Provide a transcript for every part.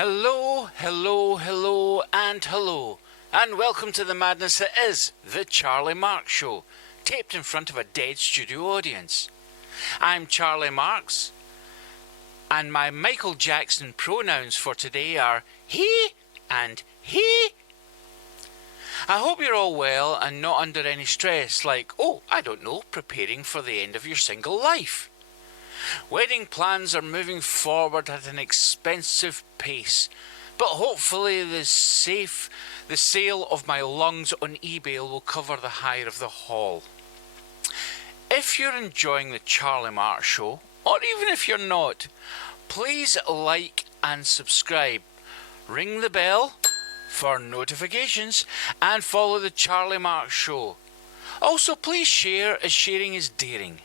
Hello, and welcome to the madness that is The Charlie Marx Show, taped in front of a dead studio audience. I'm Charlie Marx, and my Michael Jackson pronouns for today are he and he. I hope you're all well and not under any stress like, preparing for the end of your single life. Wedding plans are moving forward at an expensive pace, but hopefully the sale of my lungs on eBay will cover the hire of the hall. If you're enjoying the Charlie Marx Show, or even if you're not, please like and subscribe, ring the bell for notifications, and follow the Charlie Marx Show. Also, please share, as sharing is daring.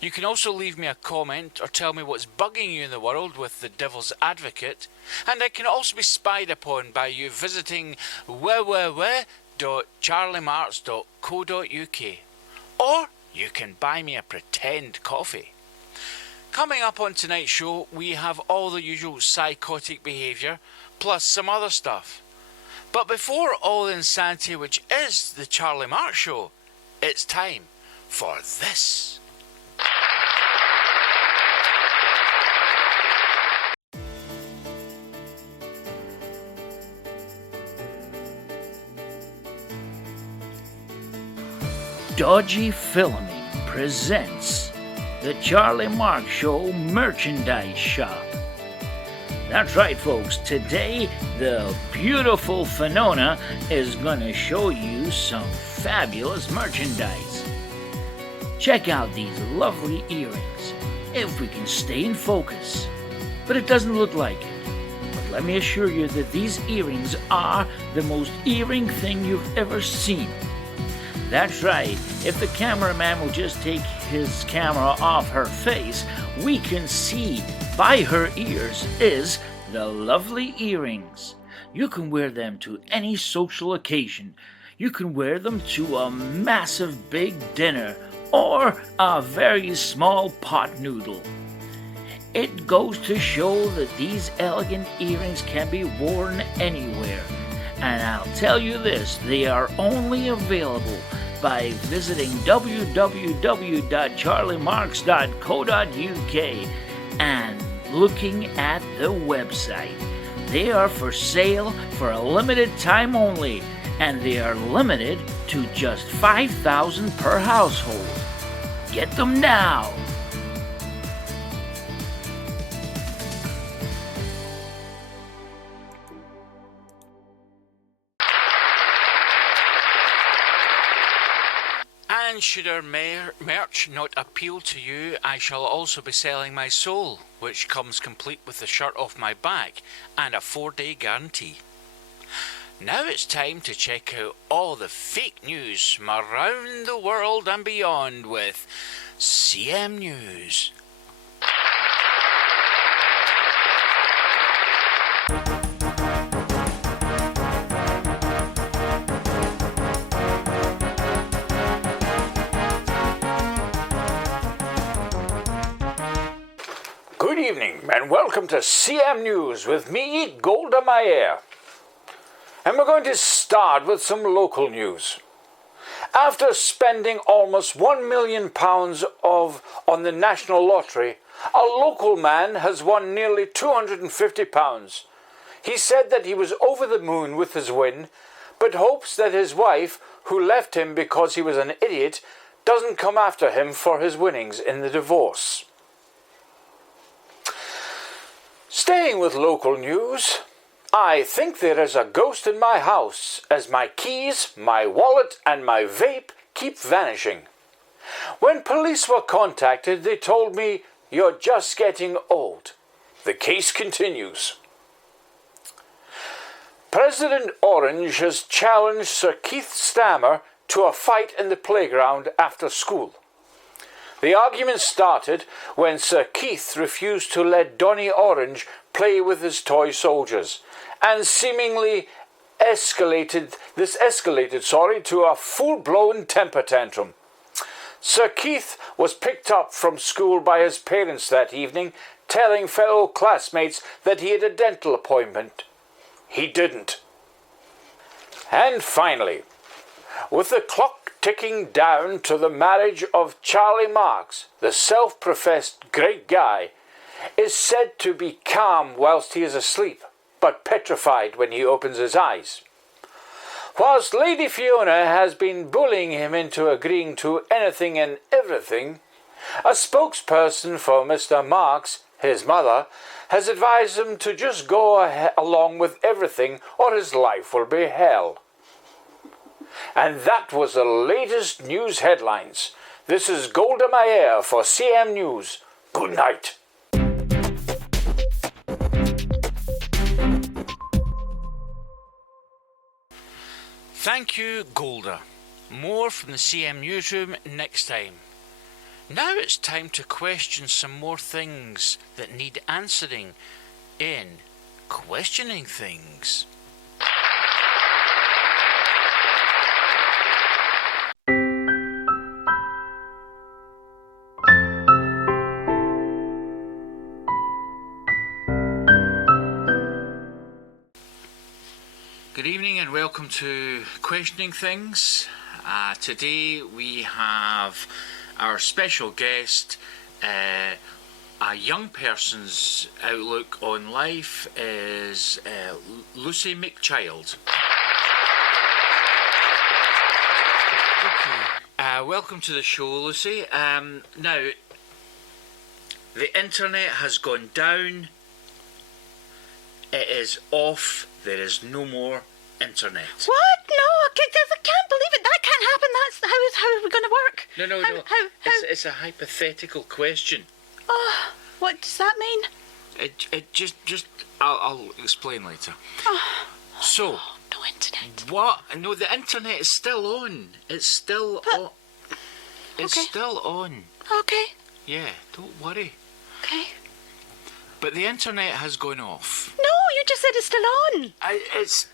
You can also leave me a comment or tell me what's bugging you in the world with the Devil's Advocate, and I can also be spied upon by you visiting www.charliemarx.co.uk, or you can buy me a pretend coffee. Coming up on tonight's show, we have all the usual psychotic behaviour, plus some other stuff. But before all the insanity which is the Charlie Marx Show, it's time for this. Dodgy Filming presents the Charlie Marx Show Merchandise Shop. That's right, folks. Today, the beautiful Finona is going to show you some fabulous merchandise. Check out these lovely earrings, if we can stay in focus. But it doesn't look like it. But let me assure you that these earrings are the most earring thing you've ever seen. That's right, if the cameraman will just take his camera off her face, we can see by her ears is the lovely earrings. You can wear them to any social occasion. You can wear them to a massive big dinner or a very small pot noodle. It goes to show that these elegant earrings can be worn anywhere. And I'll tell you this, they are only available by visiting www.charliemarx.co.uk and looking at the website. They are for sale for a limited time only, and they are limited to just 5,000 per household. Get them now! And should our merch not appeal to you, I shall also be selling my soul, which comes complete with the shirt off my back and a 4-day guarantee. Now it's time to check out all the fake news from around the world and beyond with CM News. Good evening and welcome to CM News with me, Golda Meir. And we're going to start with some local news. After spending almost £1 million on the National Lottery, a local man has won nearly £250. He said that he was over the moon with his win, but hopes that his wife, who left him because he was an idiot, doesn't come after him for his winnings in the divorce. Staying with local news, I think there is a ghost in my house as my keys, my wallet and my vape keep vanishing. When police were contacted, they told me, "You're just getting old." The case continues. President Orange has challenged Sir Keith Starmer to a fight in the playground after school. The argument started when Sir Keith refused to let Donny Orange play with his toy soldiers, and seemingly escalated to a full-blown temper tantrum. Sir Keith was picked up from school by his parents that evening, telling fellow classmates that he had a dental appointment. He didn't. And finally, with the clock ticking down to the marriage of Charlie Marx, the self-professed great guy, is said to be calm whilst he is asleep, but petrified when he opens his eyes. Whilst Lady Fiona has been bullying him into agreeing to anything and everything, a spokesperson for Mr. Marx, his mother, has advised him to just go along with everything or his life will be hell. And that was the latest news headlines. This is Golda Meir for CM News. Good night. Thank you, Golda. More from the CM Newsroom next time. Now it's time to question some more things that need answering in Questioning Things. Good evening and welcome to Questioning Things. Today we have our special guest. A young person's outlook on life is Lucy McChild. Okay. Welcome to the show, Lucy. Now, the internet has gone down. It is off. There is no more internet. What? No, I can't believe it. That can't happen. How are we going to work? No. It's a hypothetical question. Oh, what does that mean? I'll explain later. So, no internet. What? No, the internet is still on. It's still on. It's still on. Okay. Yeah, don't worry. Okay. But the internet has gone off. No, you just said it's still on.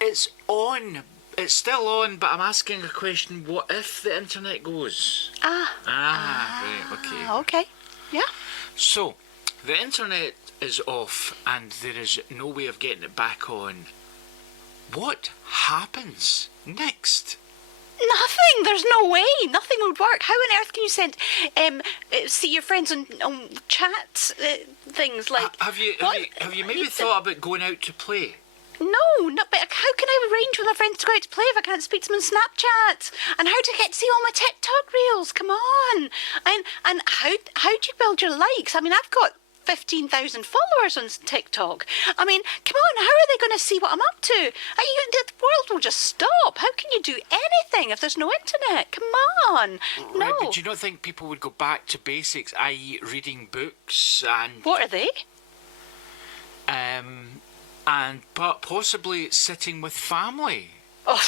It's on. It's still on, but I'm asking a question. What if the internet goes? Right, okay. Okay, yeah. So, the internet is off and there is no way of getting it back on. What happens next? Nothing. There's no way. Nothing would work. How on earth can you send, see your friends on chat things like? Have you maybe thought about going out to play? No, but how can I arrange with my friends to go out to play if I can't speak to them on Snapchat? And how to get to see all my TikTok reels? Come on. And how do you build your likes? I mean, I've got 15,000 followers on TikTok. I mean, come on, how are they going to see what I'm up to? The world will just stop. How can you do anything if there's no internet? Come on. No. Right, but do you not think people would go back to basics, i.e. reading books and... What are they? And possibly sitting with family. Oh,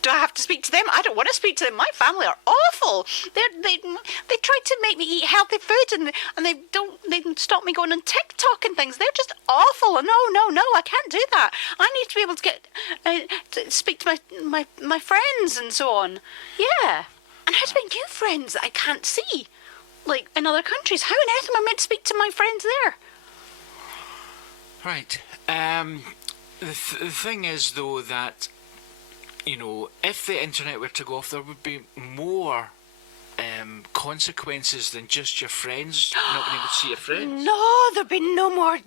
do I have to speak to them? I don't want to speak to them. My family are awful. They try to make me eat healthy food and they stop me going on TikTok and things. They're just awful. No, I can't do that. I need to be able to get to speak to my friends and so on. Yeah. And how to make new friends that I can't see, like in other countries. How on earth am I meant to speak to my friends there? Right. The thing is, though, that, you know, if the internet were to go off, there would be more consequences than just your friends not being able to see your friends. No, there'd be no more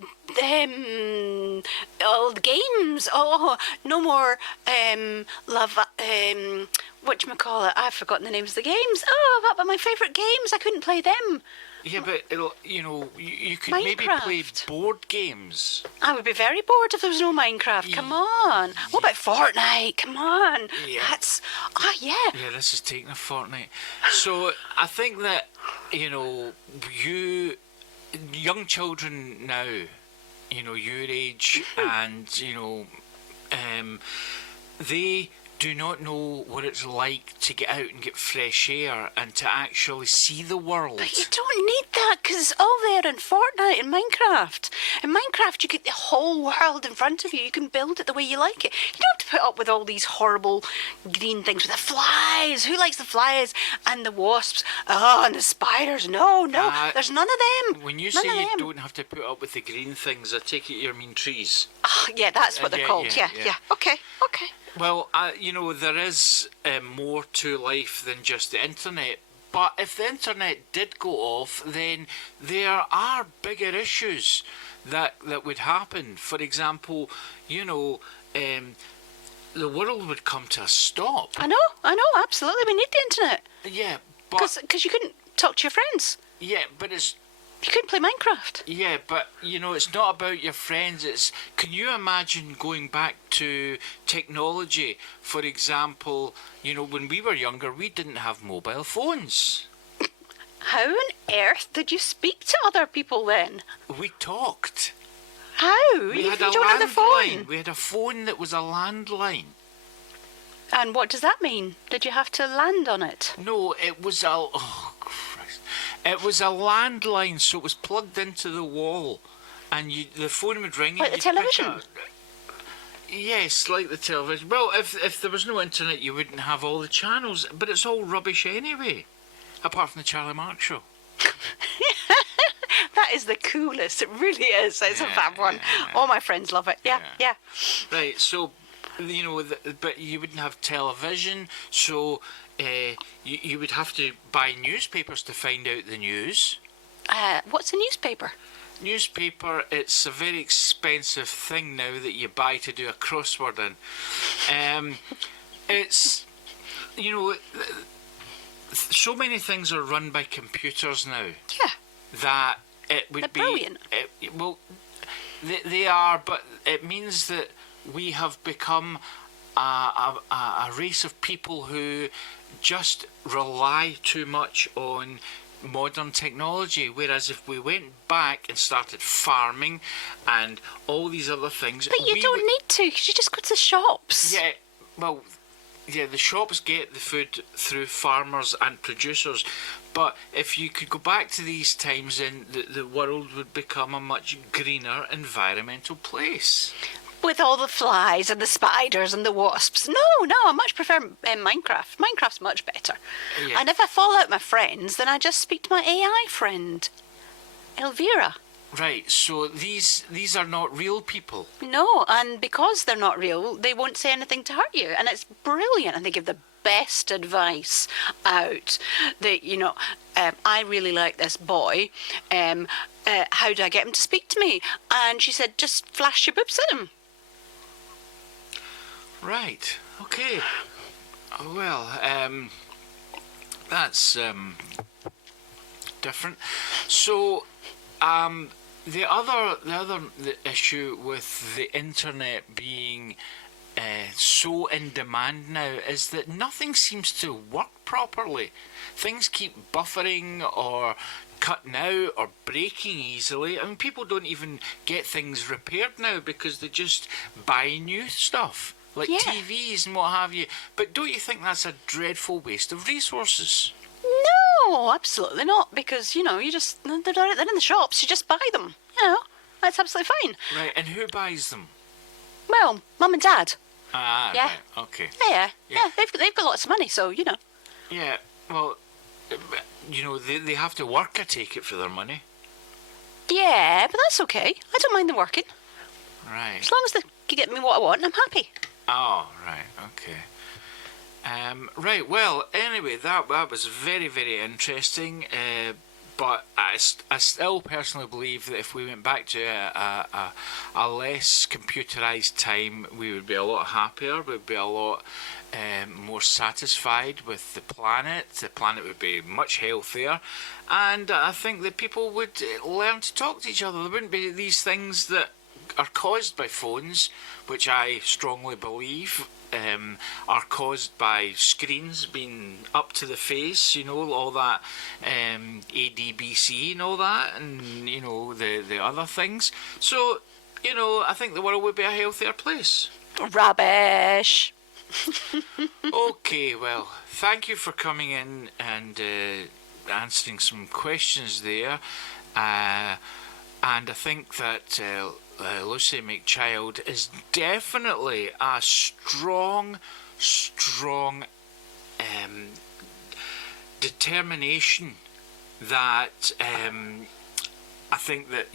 old games. Oh, no more whatchamacallit, I've forgotten the names of the games. Oh, what about my favourite games? I couldn't play them. Yeah, but you could Minecraft. maybe play board games. I would be very bored if there was no Minecraft. Come on. What about Fortnite? Come on. Yeah. That's... yeah. Yeah, this is taking a fortnight. So I think that, young children now, your age, and, they do not know what it's like to get out and get fresh air and to actually see the world. But you don't need that because it's all there in Fortnite and Minecraft. In Minecraft, you get the whole world in front of you. You can build it the way you like it. You don't have to put up with all these horrible green things with the flies. Who likes the flies and the wasps? Oh, and the spiders. No, there's none of them. When you say you don't have to put up with the green things, I take it you mean trees. Oh, yeah, that's what they're called. Yeah. Okay. Well, there is more to life than just the internet. But if the internet did go off, then there are bigger issues that would happen. For example, the world would come to a stop. I know, absolutely. We need the internet. Yeah, but... Because you couldn't talk to your friends. Yeah, but it's... You couldn't play Minecraft. Yeah, but, it's not about your friends. Can you imagine going back to technology? For example, when we were younger, we didn't have mobile phones. How on earth did you speak to other people then? We talked. How? We had a don't have the phone. We had a phone that was a landline. And what does that mean? Did you have to land on it? No, it was oh, Christ. It was a landline, so it was plugged into the wall, and the phone would ring. Like the television? Yes, like the television. Well, if there was no internet, you wouldn't have all the channels, but it's all rubbish anyway, apart from the Charlie Marx Show. That is the coolest. It really is. It's a fab one. All my friends love it. Yeah. Right, so... but you wouldn't have television, so you would have to buy newspapers to find out the news. What's a newspaper? Newspaper, it's a very expensive thing now that you buy to do a crossword in. It's, so many things are run by computers now. Yeah. That it would They're be... brilliant. Well, they are, but it means that we have become a race of people who just rely too much on modern technology, whereas if we went back and started farming and all these other things... But you don't need to, because you just go to the shops. Yeah, well, yeah, the shops get the food through farmers and producers, but if you could go back to these times, then the world would become a much greener environmental place. With all the flies and the spiders and the wasps. No, I much prefer Minecraft. Minecraft's much better. Yeah. And if I fall out with my friends, then I just speak to my AI friend, Elvira. Right, so these are not real people. No, and because they're not real, they won't say anything to hurt you. And it's brilliant, and they give the best advice out. I really like this boy. How do I get him to speak to me? And she said, just flash your boobs at him. Right, okay. Well, that's different. So, the other issue with the internet being so in demand now is that nothing seems to work properly. Things keep buffering or cutting out or breaking easily. I mean, people don't even get things repaired now because they just buy new stuff, like TVs and what have you. But don't you think that's a dreadful waste of resources? No, absolutely not, because, they're in the shops, you just buy them, that's absolutely fine. Right, and who buys them? Well, Mum and Dad. Ah, yeah. Right, okay. Yeah, they've got lots of money, so, Yeah, well, they have to work, I take it, for their money. Yeah, but that's okay. I don't mind them working. Right. As long as they can get me what I want, I'm happy. Oh, right, okay. Right, well, anyway, that was very, very interesting, but I still personally believe that if we went back to a less computerised time, we would be a lot happier, we'd be a lot more satisfied with the planet would be much healthier, and I think that people would learn to talk to each other. There wouldn't be these things that are caused by phones, which I strongly believe are caused by screens being up to the face, all that ADBC and all that, and the other things. So I think the world would be a healthier place. Rubbish. Okay, well, thank you for coming in and answering some questions there. And I think that Lucy McChild is definitely a strong determination that I think that,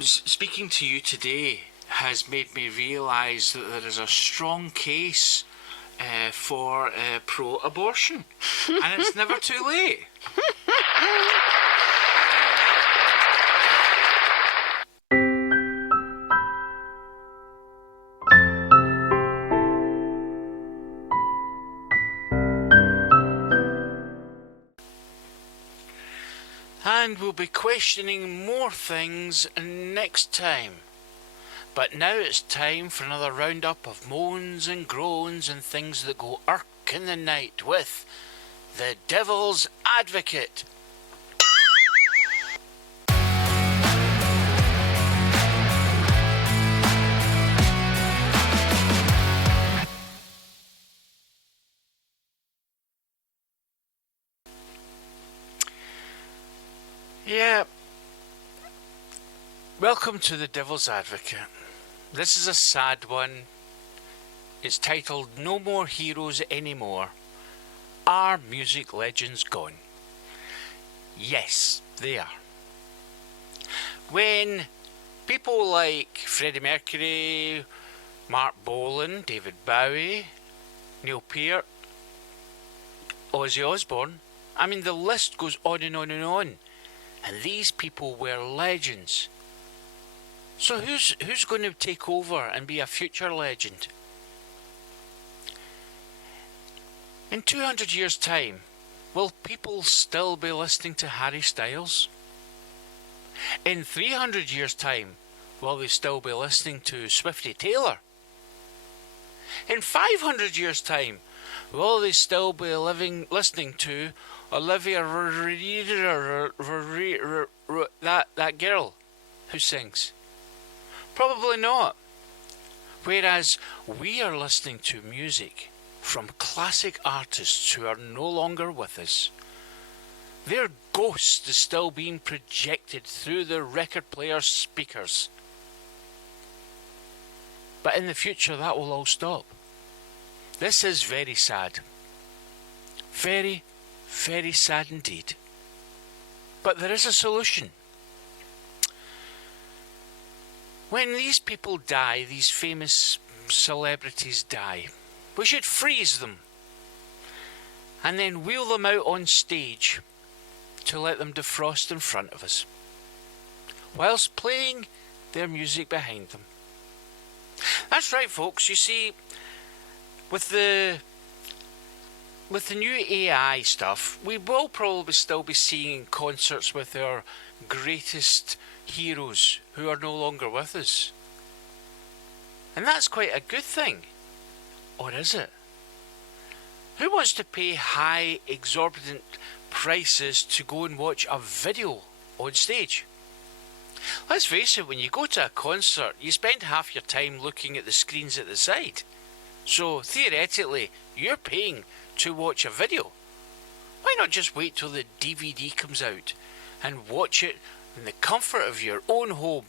speaking to you today has made me realise that there is a strong case for pro-abortion, and it's never too late. And we'll be questioning more things next time. But now it's time for another roundup of moans and groans and things that go irk in the night with the Devil's Advocate. Yeah. Welcome to the Devil's Advocate. This is a sad one. It's titled No More Heroes Anymore. Are music legends gone? Yes, they are. When people like Freddie Mercury, Mark Bolan, David Bowie, Neil Peart, Ozzy Osbourne, I mean the list goes on and on and on. And these people were legends. So who's going to take over and be a future legend? In 200 years' time, will people still be listening to Harry Styles? In 300 years' time, will they still be listening to Swiftie Taylor? In 500 years' time, will they still be listening to Olivia that girl who sings? Probably not. Whereas we are listening to music from classic artists who are no longer with us. Their ghost is still being projected through the record player's speakers. But in the future that will all stop. This is very sad. Very, very sad indeed. But there is a solution. When these people die, these famous celebrities die, we should freeze them and then wheel them out on stage to let them defrost in front of us, whilst playing their music behind them. That's right, folks. You see, with the new AI stuff, we will probably still be seeing concerts with our greatest heroes who are no longer with us. And that's quite a good thing. Or is it? Who wants to pay high, exorbitant prices to go and watch a video on stage? Let's face it, when you go to a concert, you spend half your time looking at the screens at the side. So, theoretically, you're paying to watch a video. Why not just wait till the DVD comes out and watch it in the comfort of your own home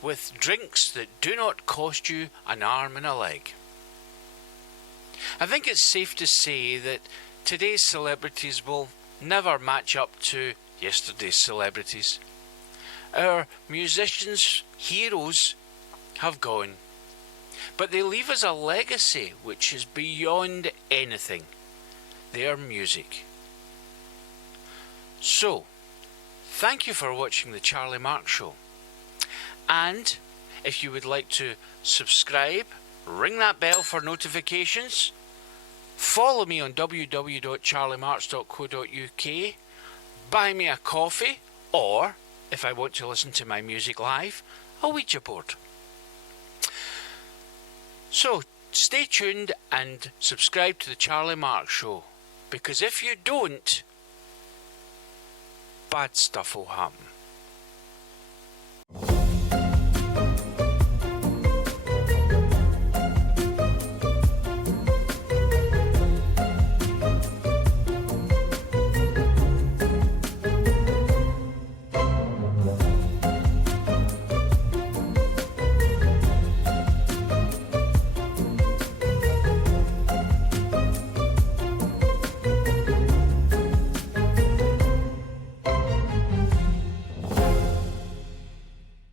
with drinks that do not cost you an arm and a leg? I think it's safe to say that today's celebrities will never match up to yesterday's celebrities. Our musicians' heroes have gone, but they leave us a legacy which is beyond anything: their music. So, thank you for watching the Charlie Marx Show. And if you would like to subscribe, ring that bell for notifications, follow me on www.charliemarx.co.uk, buy me a coffee, or, if I want to listen to my music live, a Ouija board. So, stay tuned and subscribe to the Charlie Marx Show, because if you don't, bad stuff will happen.